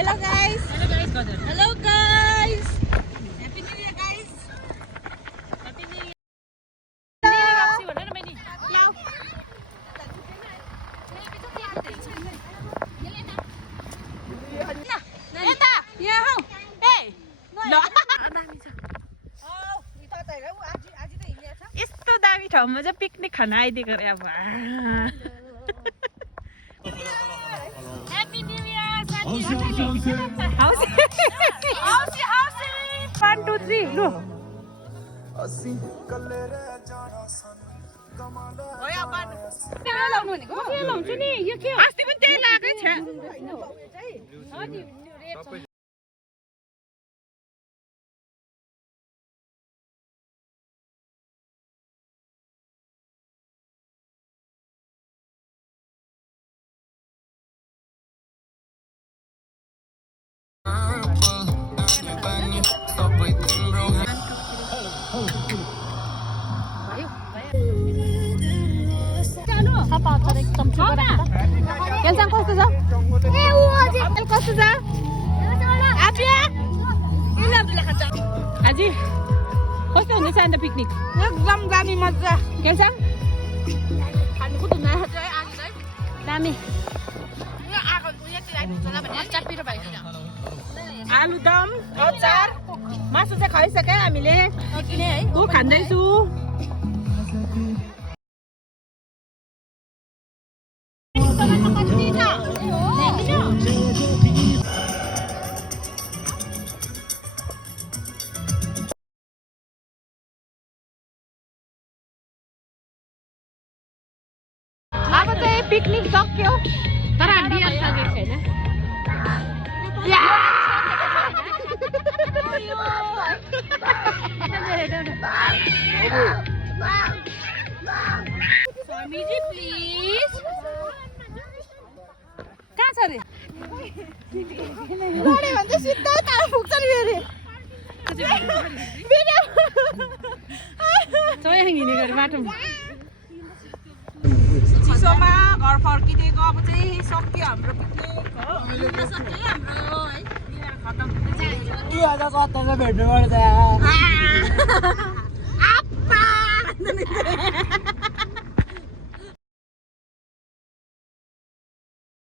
Hello guys. Hello guys, brother. Hello guys. Happy New Year guys. Happy New Year. यस्तो दामी ठाउँमा चाहिँ picnic खान आइदिएको रे अब Happy New Year. One, two, three, लु लाउँछु नि यो के हो? अस्ति पनि त्यही लागेकै छ केलसाङ कस्तो छ कस्तो छ आजी कस्तो हुँदैछ अन्त पिकनिक एकदम दामी मजा केलसाङ दामी आलुदम अचार मासु चाहिँ खाइसक्यो हामीले ऊ खाँदैछु अब चाहिँ पिकनिक सक्यो तर डियर सकेको छैन Swamiji, please. कहाँ छ रे गरे भन्दै सिधै तार पुग्छ नि फेरि चोयाङ हिँड्ने गरे बाटोमा चिसोमा घर फर्किदिएको अब चाहिँ सक्यो हाम्रो पिकनिक हो भेट्नु पर्छ आप्पा